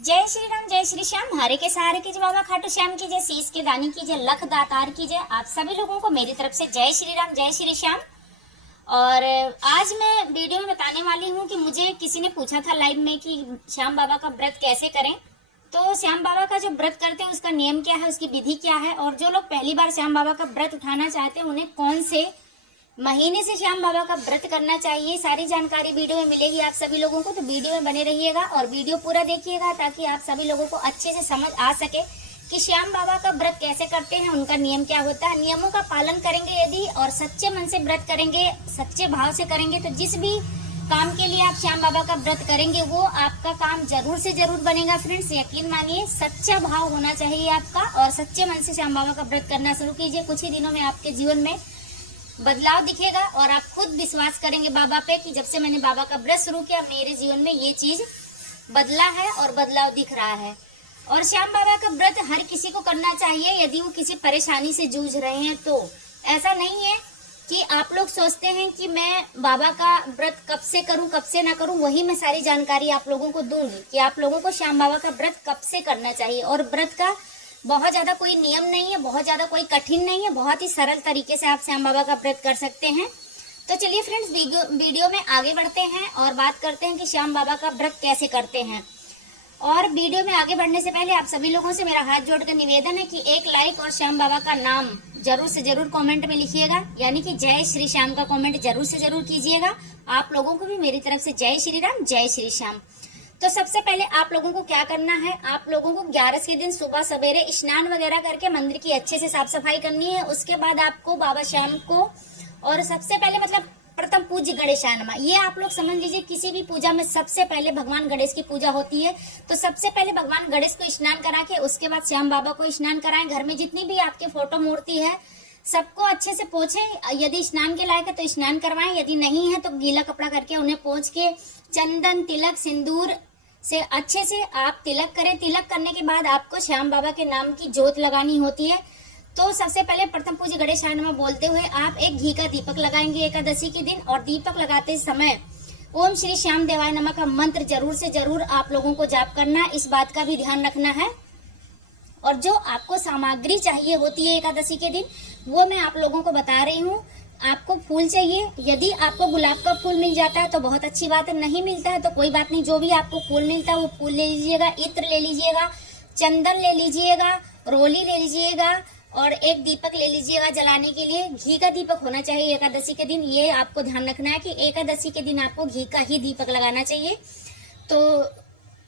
जय श्री राम जय श्री श्याम, हरे के सहारे की जय, बाबा खाटू श्याम की जय, शीश के दानी की जय, लख दातार की जय। आप सभी लोगों को मेरी तरफ से जय श्री राम जय श्री श्याम। और आज मैं वीडियो में बताने वाली हूँ कि मुझे किसी ने पूछा था लाइव में कि श्याम बाबा का व्रत कैसे करें। तो श्याम बाबा का जो व्रत करते हैं उसका नियम क्या है, उसकी विधि क्या है, और जो लोग पहली बार श्याम बाबा का व्रत उठाना चाहते हैं उन्हें कौन से महीने से श्याम बाबा का व्रत करना चाहिए, सारी जानकारी वीडियो में मिलेगी आप सभी लोगों को। तो वीडियो में बने रहिएगा और वीडियो पूरा देखिएगा ताकि आप सभी लोगों को अच्छे से समझ आ सके कि श्याम बाबा का व्रत कैसे करते हैं, उनका नियम क्या होता है। नियमों का पालन करेंगे यदि और सच्चे मन से व्रत करेंगे, सच्चे भाव से करेंगे, तो जिस भी काम के लिए आप श्याम बाबा का व्रत करेंगे वो आपका काम जरूर से जरूर बनेगा। फ्रेंड्स, यकीन मानिए, सच्चा भाव होना चाहिए आपका और सच्चे मन से श्याम बाबा का व्रत करना शुरू कीजिए। कुछ ही दिनों में आपके जीवन में बदलाव दिखेगा और आप खुद विश्वास करेंगे बाबा पे कि जब से मैंने बाबा का व्रत शुरू किया मेरे जीवन में ये चीज बदला है और बदलाव दिख रहा है। और श्याम बाबा का व्रत हर किसी को करना चाहिए यदि वो किसी परेशानी से जूझ रहे हैं। तो ऐसा नहीं है कि आप लोग सोचते हैं कि मैं बाबा का व्रत कब से करूं कब से ना करूं, वही मैं सारी जानकारी आप लोगों को दूंगी कि आप लोगों को श्याम बाबा का व्रत कब से करना चाहिए। और व्रत का बहुत ज्यादा कोई नियम नहीं है, बहुत ज्यादा कोई कठिन नहीं है, बहुत ही सरल तरीके से आप श्याम बाबा का व्रत कर सकते हैं। तो चलिए फ्रेंड्स, वीडियो में आगे बढ़ते हैं और बात करते हैं कि श्याम बाबा का व्रत कैसे करते हैं। और वीडियो में आगे बढ़ने से पहले आप सभी लोगों से मेरा हाथ जोड़कर निवेदन है कि एक लाइक और श्याम बाबा का नाम जरूर से जरूर कमेंट में लिखिएगा, यानी कि जय श्री श्याम का कमेंट जरूर से जरूर कीजिएगा। आप लोगों को भी मेरी तरफ से जय श्री राम जय श्री श्याम। तो सबसे पहले आप लोगों को क्या करना है, आप लोगों को 11 के दिन सुबह सवेरे स्नान वगैरह करके मंदिर की अच्छे से साफ सफाई करनी है। उसके बाद आपको बाबा श्याम को, और सबसे पहले मतलब प्रथम पूज्य गणेशानमा, ये आप लोग समझ लीजिए किसी भी पूजा में सबसे पहले भगवान गणेश की पूजा होती है। तो सबसे पहले भगवान गणेश को स्नान करा के उसके बाद श्याम बाबा को स्नान कराएं। घर में जितनी भी आपके फोटो मूर्ति है सबको अच्छे से पोछें। यदि स्नान के लायक है तो स्नान करवाएं, यदि नहीं है तो गीला कपड़ा करके उन्हें पोंछ के चंदन तिलक सिंदूर से अच्छे से आप तिलक करें। तिलक करने के बाद आपको श्याम बाबा के नाम की ज्योत लगानी होती है। तो सबसे पहले प्रथम पूज्य गणेशानमा बोलते हुए आप एक घी का दीपक लगाएंगे एकादशी के दिन, और दीपक लगाते समय ओम श्री श्याम देवाय नमः का मंत्र जरूर से जरूर आप लोगों को जाप करना है, इस बात का भी ध्यान रखना है। और जो आपको सामग्री चाहिए होती है एकादशी के दिन वो मैं आप लोगों को बता रही हूँ। आपको फूल चाहिए, यदि आपको गुलाब का फूल मिल जाता है तो बहुत अच्छी बात है, नहीं मिलता है तो कोई बात नहीं, जो भी आपको फूल मिलता है वो फूल ले लीजिएगा। इत्र ले लीजिएगा, चंदन ले लीजिएगा, रोली ले लीजिएगा और एक दीपक ले लीजिएगा जलाने के लिए। घी का दीपक होना चाहिए एकादशी के दिन, ये आपको ध्यान रखना है कि एकादशी के दिन आपको घी का ही दीपक लगाना चाहिए। तो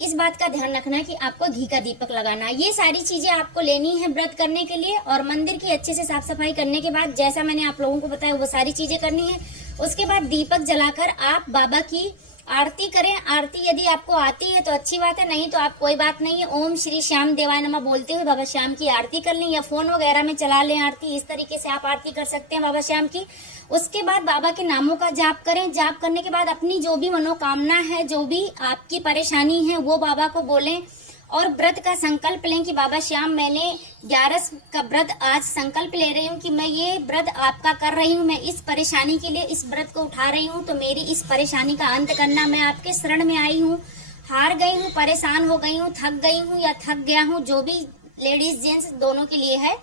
इस बात का ध्यान रखना है कि आपको घी का दीपक लगाना है। ये सारी चीजें आपको लेनी है व्रत करने के लिए। और मंदिर की अच्छे से साफ सफाई करने के बाद जैसा मैंने आप लोगों को बताया वो सारी चीजें करनी है। उसके बाद दीपक जलाकर आप बाबा की आरती करें। आरती यदि आपको आती है तो अच्छी बात है, नहीं तो आप कोई बात नहीं है, ओम श्री श्याम देवाय नमः बोलते हुए बाबा श्याम की आरती कर लें या फोन वगैरह में चला लें आरती। इस तरीके से आप आरती कर सकते हैं बाबा श्याम की। उसके बाद बाबा के नामों का जाप करें। जाप करने के बाद अपनी जो भी मनोकामना है, जो भी आपकी परेशानी है वो बाबा को बोलें और व्रत का संकल्प लें कि बाबा श्याम मैंने 11 का व्रत आज संकल्प ले रही हूँ कि मैं ये व्रत आपका कर रही हूँ, मैं इस परेशानी के लिए इस व्रत को उठा रही हूँ, तो मेरी इस परेशानी का अंत करना। मैं आपके शरण में आई हूँ, हार गई हूँ, परेशान हो गई हूँ, थक गई हूँ या थक गया हूँ, जो भी लेडीज जेंट्स दोनों के लिए है।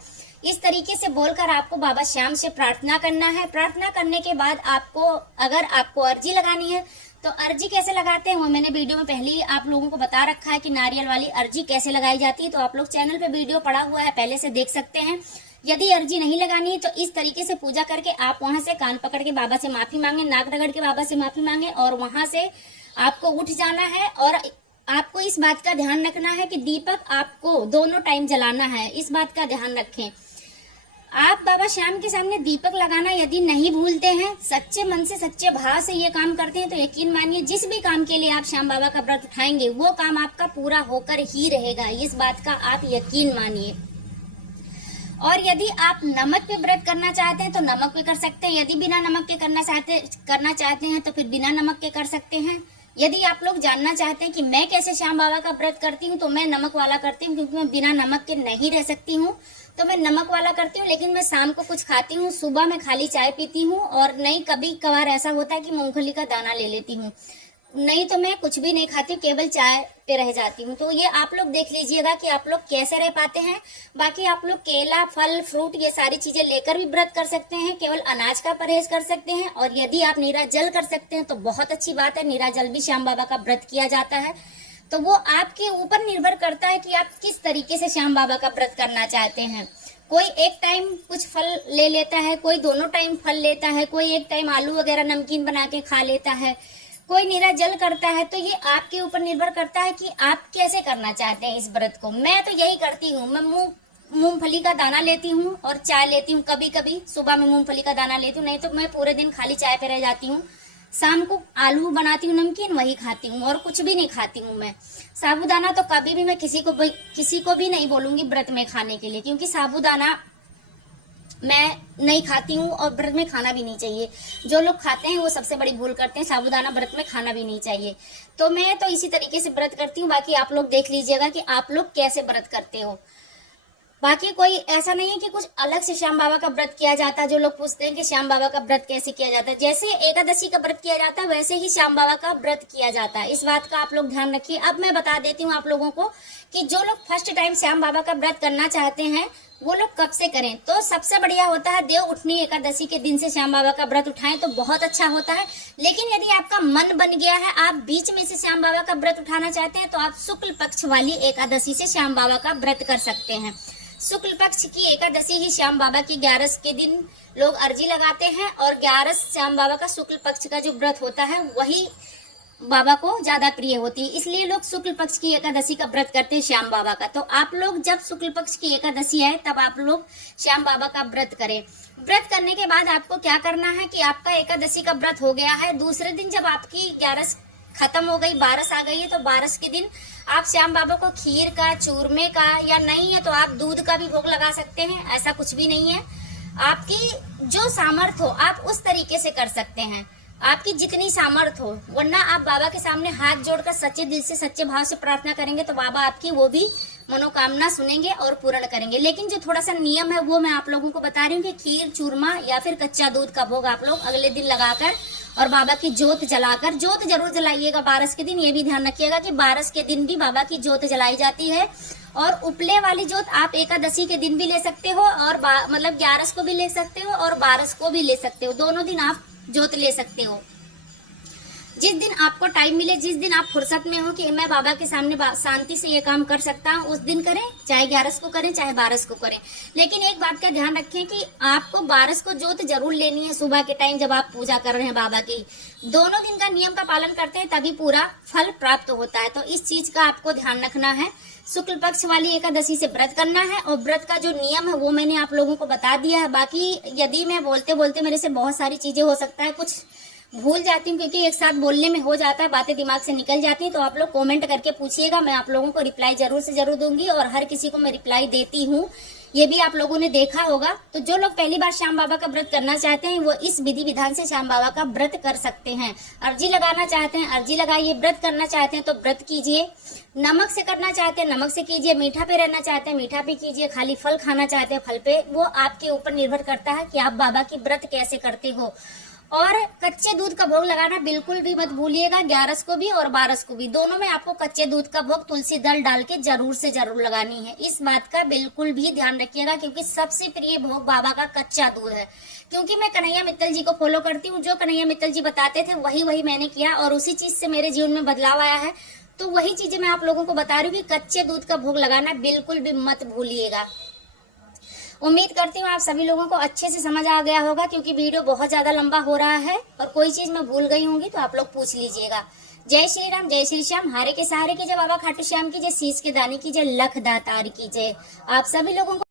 इस तरीके से बोलकर आपको बाबा श्याम से प्रार्थना करना है। प्रार्थना करने के बाद आपको, अगर आपको अर्जी लगानी है तो अर्जी कैसे लगाते हैं वो मैंने वीडियो में पहले ही आप लोगों को बता रखा है कि नारियल वाली अर्जी कैसे लगाई जाती है। तो आप लोग चैनल पे वीडियो पड़ा हुआ है, पहले से देख सकते हैं। यदि अर्जी नहीं लगानी है तो इस तरीके से पूजा करके आप वहां से कान पकड़ के बाबा से माफी मांगे, नाक रगड़ के बाबा से माफी मांगे और वहां से आपको उठ जाना है। और आपको इस बात का ध्यान रखना है कि दीपक आपको दोनों टाइम जलाना है, इस बात का ध्यान रखें। आप बाबा श्याम के सामने दीपक लगाना यदि नहीं भूलते हैं, सच्चे मन से सच्चे भाव से ये काम करते हैं तो यकीन मानिए जिस भी काम के लिए आप श्याम बाबा का व्रत उठाएंगे वो काम आपका पूरा होकर ही रहेगा, इस बात का आप यकीन मानिए। और यदि आप नमक पे व्रत करना चाहते हैं तो नमक पे कर सकते हैं, यदि बिना नमक के करना चाहते हैं तो फिर बिना नमक के कर सकते हैं। यदि आप लोग जानना चाहते हैं कि मैं कैसे श्याम बाबा का व्रत करती हूँ तो मैं नमक वाला करती हूँ, क्योंकि मैं बिना नमक के नहीं रह सकती हूँ, तो मैं नमक वाला करती हूँ। लेकिन मैं शाम को कुछ खाती हूँ, सुबह में खाली चाय पीती हूँ और नहीं कभी कभार ऐसा होता है कि मूंगफली का दाना ले लेती हूँ। नहीं तो मैं कुछ भी नहीं खाती हूँ, केवल चाय पे रह जाती हूँ। तो ये आप लोग देख लीजिएगा कि आप लोग कैसे रह पाते हैं। बाकी आप लोग केला, फल, फ्रूट ये सारी चीजें लेकर भी व्रत कर सकते हैं, केवल अनाज का परहेज कर सकते हैं। और यदि आप नीरा जल कर सकते हैं तो बहुत अच्छी बात है, नीरा जल भी श्याम बाबा का व्रत किया जाता है। तो वो आपके ऊपर निर्भर करता है कि आप किस तरीके से श्याम बाबा का व्रत करना चाहते हैं। कोई एक टाइम कुछ फल ले लेता है, कोई दोनों टाइम फल लेता है, कोई एक टाइम आलू वगैरह नमकीन बना के खा लेता है, कोई नीरा जल करता है। तो ये आपके ऊपर निर्भर करता है कि आप कैसे करना चाहते हैं इस व्रत को। मैं तो यही करती हूँ, मैं मूंगफली का दाना लेती हूँ और चाय लेती हूँ। कभी कभी सुबह में मूंगफली का दाना लेती हूँ, नहीं तो मैं पूरे दिन खाली चाय पे रह जाती हूँ। शाम को आलू बनाती हूँ नमकीन, वही खाती हूँ और कुछ भी नहीं खाती हूँ मैं। साबूदाना तो कभी भी मैं किसी को भी नहीं बोलूंगी व्रत में खाने के लिए, क्योंकि साबूदाना मैं नहीं खाती हूँ और व्रत में खाना भी नहीं चाहिए। जो लोग खाते हैं वो सबसे बड़ी भूल करते हैं, साबूदाना व्रत में खाना भी नहीं चाहिए। तो मैं तो इसी तरीके से व्रत करती हूँ। बाकी आप लोग देख लीजिएगा कि आप लोग कैसे व्रत करते हो। बाकी कोई ऐसा नहीं है कि कुछ अलग से श्याम बाबा का व्रत किया जाता है। जो लोग पूछते हैं कि श्याम बाबा का व्रत कैसे किया जाता है, जैसे एकादशी का व्रत किया जाता है वैसे ही श्याम बाबा का व्रत किया जाता है। इस बात का आप लोग ध्यान रखिए। अब मैं बता देती हूँ आप लोगों को कि जो लोग फर्स्ट टाइम श्याम बाबा का व्रत करना चाहते हैं वो लोग कब से करें। तो सबसे बढ़िया होता है देव उठनी एकादशी के दिन से श्याम बाबा का व्रत उठाएं तो बहुत अच्छा होता है। लेकिन यदि आपका मन बन गया है, आप बीच में से श्याम बाबा का व्रत उठाना चाहते हैं, तो आप शुक्ल पक्ष वाली एकादशी से श्याम बाबा का व्रत कर सकते हैं। शुक्ल पक्ष की एकादशी ही श्याम बाबा की 11 के दिन लोग अर्जी लगाते हैं, और 11 श्याम बाबा का शुक्ल पक्ष का जो व्रत होता है वही बाबा को ज्यादा प्रिय होती है, इसलिए लोग शुक्ल पक्ष की एकादशी का व्रत करते हैं श्याम बाबा का। तो आप लोग जब शुक्ल पक्ष की एकादशी आए तब आप लोग श्याम बाबा का व्रत करें। व्रत करने के बाद आपको क्या करना है कि आपका एकादशी का व्रत हो गया है, दूसरे दिन जब आपकी 11 खत्म हो गई, 12 आ गई है, तो 12 के दिन आप श्याम बाबा को खीर का, चूरमे का, या नहीं है तो आप दूध का भी भोग लगा सकते हैं। ऐसा कुछ भी नहीं है, आपकी जो सामर्थ हो आप उस तरीके से कर सकते हैं, आपकी जितनी सामर्थ हो। वरना आप बाबा के सामने हाथ जोड़कर सच्चे दिल से, सच्चे भाव से प्रार्थना करेंगे तो बाबा आपकी वो भी मनोकामना सुनेंगे और पूर्ण करेंगे। लेकिन जो थोड़ा सा नियम है वो मैं आप लोगों को बता रही हूँ कि खीर, चूरमा या फिर कच्चा दूध का भोग आप लोग अगले दिन लगाकर और बाबा की जोत जलाकर, जोत जरूर जलाइएगा 12 के दिन। ये भी ध्यान रखिएगा कि 12 के दिन भी बाबा की जोत जलाई जाती है। और उपले वाली जोत आप एकादशी के दिन भी ले सकते हो, और मतलब 11 को भी ले सकते हो और 12 को भी ले सकते हो। दोनों दिन आप जोत ले सकते हो। जिस दिन आपको टाइम मिले, जिस दिन आप फुर्सत में हो कि मैं बाबा के सामने शांति से ये काम कर सकता हूँ, उस दिन करें, चाहे 11 को करें चाहे 12 को करें। लेकिन एक बात का ध्यान रखें कि आपको 12 को जोत जरूर लेनी है सुबह के टाइम जब आप पूजा कर रहे हैं बाबा की। दोनों दिन का नियम का पालन करते हैं तभी पूरा फल प्राप्त होता है। तो इस चीज का आपको ध्यान रखना है। शुक्ल पक्ष वाली एकादशी से व्रत करना है, और व्रत का जो नियम है वो मैंने आप लोगों को बता दिया है। बाकी यदि मैं बोलते बोलते मेरे से बहुत सारी चीजें हो सकता है कुछ भूल जाती हूँ, क्योंकि एक साथ बोलने में हो जाता है, बातें दिमाग से निकल जाती हैं। तो आप लोग कमेंट करके पूछिएगा, मैं आप लोगों को रिप्लाई जरूर से जरूर दूंगी, और हर किसी को मैं रिप्लाई देती हूँ, ये भी आप लोगों ने देखा होगा। तो जो लोग पहली बार श्याम बाबा का व्रत करना चाहते हैं वो इस विधि विधान से श्याम बाबा का व्रत कर सकते हैं। अर्जी लगाना चाहते हैं अर्जी लगाइए, व्रत करना चाहते हैं तो व्रत कीजिए, नमक से करना चाहते हैं नमक से कीजिए, मीठा पे रहना चाहते हैं मीठा पे कीजिए, खाली फल खाना चाहते हैं फल पे। वो आपके ऊपर निर्भर करता है कि आप बाबा की व्रत कैसे करते हो। और कच्चे दूध का भोग लगाना बिल्कुल भी मत भूलिएगा, 11 को भी और 12 को भी, दोनों में आपको कच्चे दूध का भोग तुलसी दल डाल के जरूर से जरूर लगानी है। इस बात का बिल्कुल भी ध्यान रखिएगा, क्योंकि सबसे प्रिय भोग बाबा का कच्चा दूध है। क्योंकि मैं कन्हैया मित्तल जी को फॉलो करती हूँ, जो कन्हैया मित्तल जी बताते थे वही मैंने किया, और उसी चीज से मेरे जीवन में बदलाव आया है। तो वही चीजें मैं आप लोगों को बता रही हूँ कि कच्चे दूध का भोग लगाना बिल्कुल भी मत भूलिएगा। उम्मीद करती हूँ आप सभी लोगों को अच्छे से समझ आ गया होगा, क्योंकि वीडियो बहुत ज्यादा लंबा हो रहा है, और कोई चीज मैं भूल गई होंगी तो आप लोग पूछ लीजिएगा। जय श्री राम, जय श्री श्याम, हारे के सहारे की जय, बाबा खाटू श्याम की जय, शीश के दानी की जय, लख दातार की जय। आप सभी लोगों को